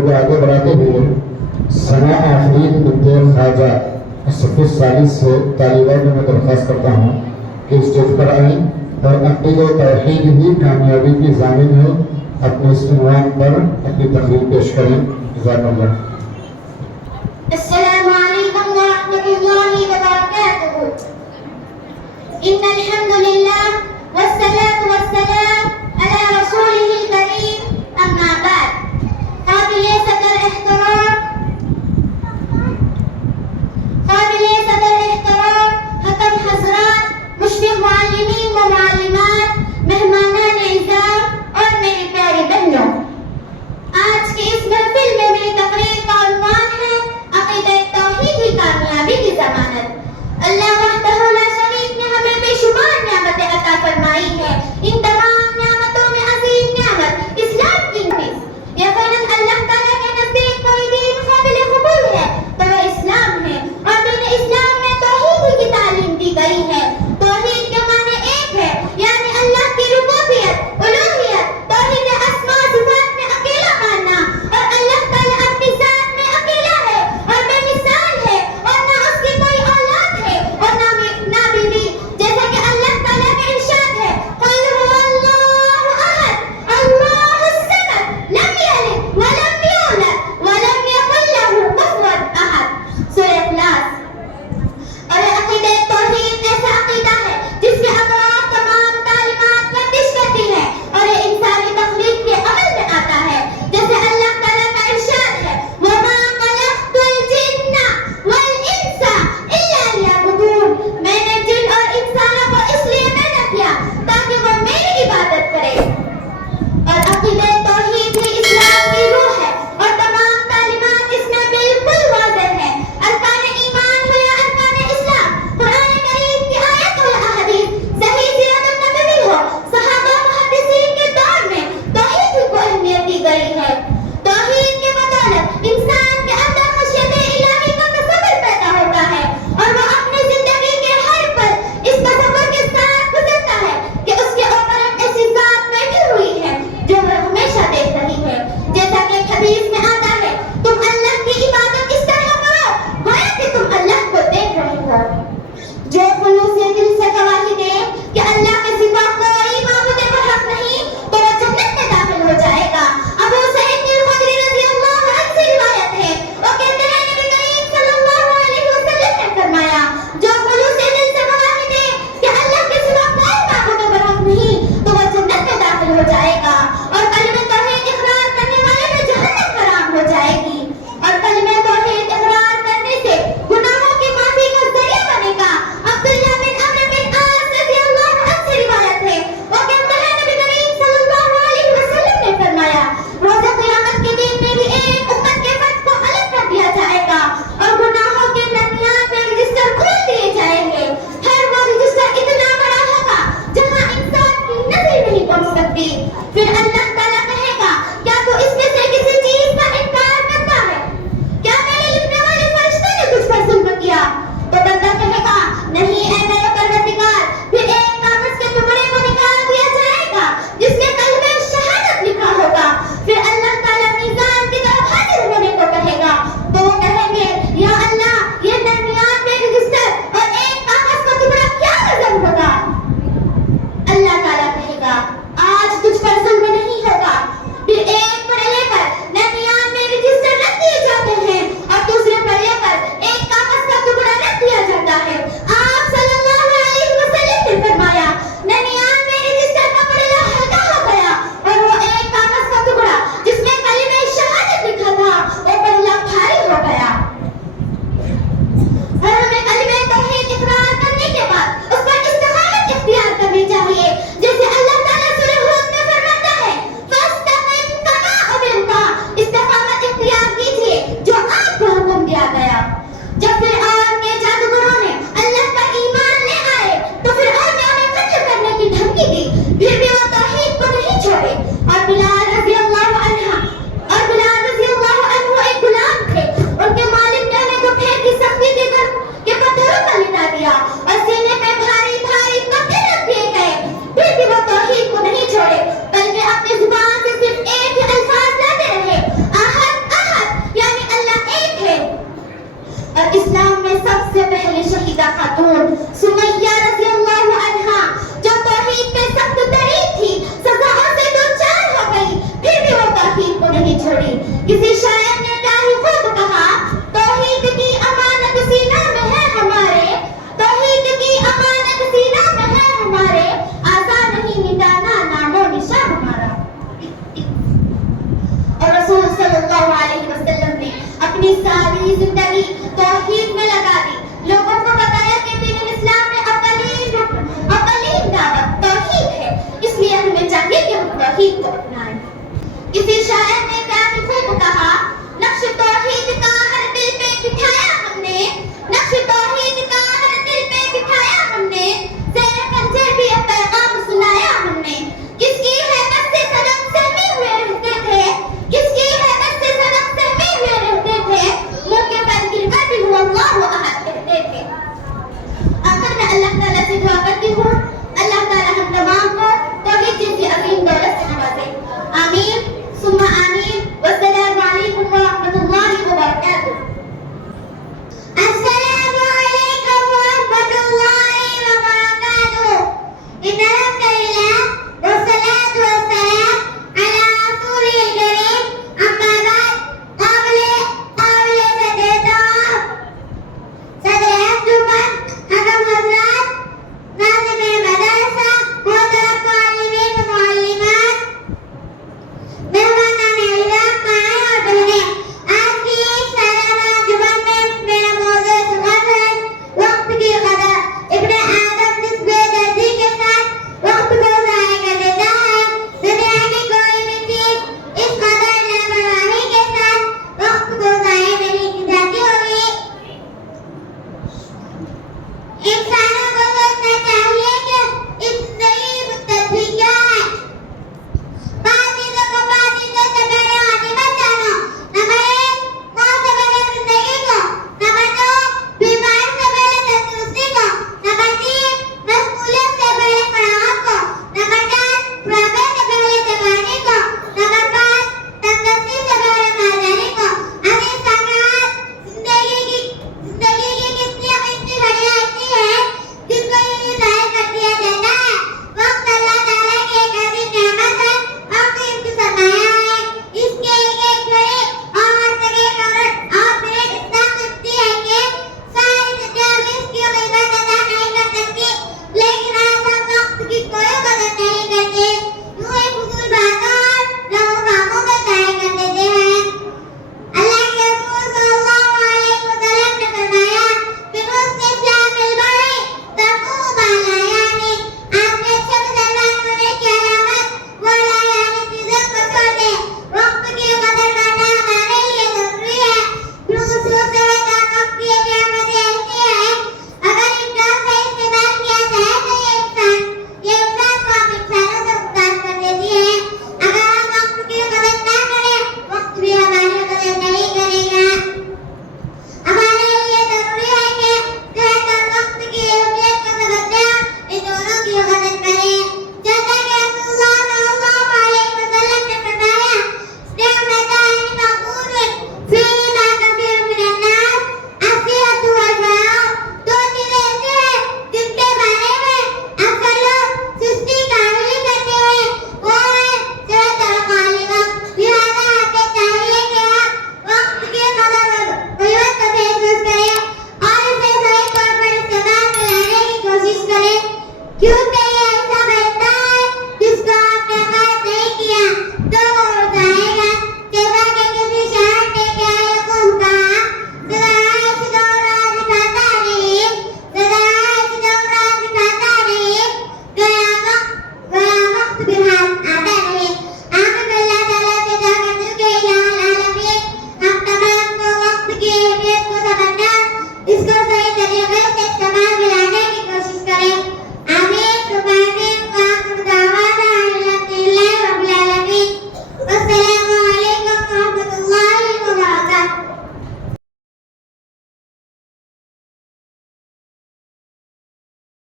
خبر کو آگے بڑھاتے ہوئے ثنا آفرین بنت خواجہ صف الثالث سے طالبات میں درخواست کرتا ہوں کہ اسٹیج پر آئیں اور عقیدہ و توحید ہی کامیابی کی ضامن ہے، اپنے اس عنوان پر اپنی تقریر پیش کریں۔ جزاک اللہ۔ السلام علیکم ورحمۃ اللہ وبرکاتہ۔ ان الحمد للہ والصلاة والسلام علی رسولہ الکریم، اما بعد۔ قابل صدر احترام حکم حضرات، مشفق معلمین و معلمات، مہمانان اعزام اور میری پیاری بہنوں، آج کی اس محفل میں میری تقریر کا عنوان ہے عقیدہ توحید ہی کامیابی کی ضمانت۔ اللہ وحدہ لا شریک نے ہمیں بے شمار نعمتیں عطا فرمائی ہے۔ ان تمام نعمتوں میں عظیم نعمت اسلام کی نعمت۔ یقیناً اللہ تعالیٰ کے نزدیک کوئی دین قابل قبول ہے تو وہ اسلام ہے، اور دین اسلام میں توحید ہی کی تعلیم دی گئی ہے۔ توحید کے معنی ایک ہے، یعنی اللہ کی ربوبیت، الوہیت، توحید اسماء صفات میں اکیلا ماننا، اور اللہ تعالیٰ اپنی ذات میں اکیلا ہے اور بے مثال ہے، اور نہ اس کی کوئی اولاد ہے اور نہ بیوی، جیسا کہ اللہ تعالیٰ کا ارشاد ہے، قل هو چھوڑی. کسی شاعر نے کیا ہی خوب کہا, توحید کی امانت سینہ میں ہے ہمارے, توحید کی امانت سینہ میں ہے ہمارے, آزاد نہیں مٹانا نام و نشان ہمارا. اور رسول صلی اللہ علیہ وسلم نے اپنی ساری زندگی توحید میں لگا دی. لوگوں کو بتایا کہ دین اسلام میں اقلیم دعوت توحید ہے, اس لیے ہمیں چاہیے کہ ہم توحید کو اپنائیں. کسی شاعر نے کیا ہی خوب کہا, نقش توحید کا ہر دل پہ بٹھایا ہم نے, نقش توحید کا ہر دل پہ بٹھایا ہم نے, زیر خنجر بھی اب پیغام سنایا ہم نے. کس کی حیبت سے سبق سہمے ہوئے رہتے تھے, کس کی حیبت سے سبق سہمے ہوئے رہتے تھے, منہ کے پر گر کر بھی ہوا اللہ احد کہتے تھے. آخر میں اللہ تعالیٰ سے دعا کرتی ہوں, اللہ تعالیٰ ہم تمام کو توحید جیسی عظیم دولت سے نوازے. آمین ثم آمین. والسلام علیکم ورحمۃ اللہ وبرکاتہ. السلام علیکم ورحمۃ اللہ وبرکاتہ. ان الحمد للہ والصلاۃ والسلام علی رسول الکریم. اما بعد, قابل صدر انجمن, حکم حضرات, ناظم مدرسہ, محترم معلمین و معلمات, مہمانان اعزام, مائیں اور بہنیں, آج کی اس سالانہ انجمن میں میرا موضوع سخن ہے وقت کی قدر. ابن آدم نسبِ دردی کے ساتھ وقت کو ضائع کر دیتا ہے. دنیا کی کوئی بھی چیز اس قدر لاپرواہی کے ساتھ وقت کو ضائع نہیں کی جاتی ہوگی. انسانوں کو سوچنا چاہیے کہ اس زندگی مدت بھی کیا ہے. پانچ چیزوں کو سے پہلے غنیمت جانو. نمبر 1, موت سے پہلے زندگی کو. نمبر 2, بیماری سے پہلے تندرستی کو. نمبر 3, مشغولیت سے پہلے فراغت کو. نمبر 4, بڑھاپے سے پہلے جوانی کو. نمبر 5, تندرستی سے پہلے نادانی کو. عزیز سامعین, زندگی کی کتنی قیمتی گھڑیاں ایسی ہیں جن کو یوں ضائع کر دیا جاتا ہے. وقت اللہ تعالیٰ کی ایک عظیم نعمت ہے اور قیمتی سرمایہ ہے. اس کے ایک گھڑی اور ہر سیکنڈ اور منٹ اتنا قیمتی ہے کہ ساری دنیا بھی اس کی قیمت ادا نہیں کر سکتی. لیکن آج ہم وقت کی کوئی قدر نہیں کرتے, یوں ہی فضول باتوں اور لہو کاموں میں ضائع کر دیتے ہیں. اللہ کے رسول صلی اللہ علیہ وسلم نے فرمایا کہ حسن اسلام البر ترکہ ما لا یعنی. آپ نے اچھے مسلمان ہونے کی علامت وہ لا یعنی چیزوں کو چھوڑ دیں. وقت کی قدر کرنا ہمارے لیے ضروری ہے. خصوصیت اور وقت کی نعمت ایسی ہے, اگر ان کا صحیح استعمال کیا جائے تو یہ انسان کو ہم انسانوں سے مختلف کر دیتی ہے. اگر ہم وقت کی قدر نہ کریں, وقت بھی ہماری قدر نہیں کرے گا. ہمارے لیے ضروری ہے کہ صحت اور وقت کی اہمیت کو سمجھیں اور ان دونوں کی قدر کریں. جیسا کہ رسول اللہ صلی اللہ علیہ وسلم نے فرمایا, نعمتان مغبون فیہما کثیر من الناس, الصحۃ والفراغ. دو چیزیں ایسی ہیں جن کے بارے میں اکثر لوگ سستی کا حمل کرتے ہیں, وہ ہے صحت اور خالی وقت. لہٰذا ہمیں چاہیے کہ ہم وقت کی قدر اور قیمت کو محسوس کریں اور اسے صحیح طور پر استعمال میں لانے کی کوشش کریں, کیونکہ یہ ایسا بنتا ہے جس کو آپ نے قید نہیں کیا تو وہ اڑ جائے گا. جیسا کہ کسی شاعر نے کیا ہی خوب کہا, سدائے دورہ دکھاتا نہیں, سدائے دورہ دکھاتا نہیں, گیا وقت بہا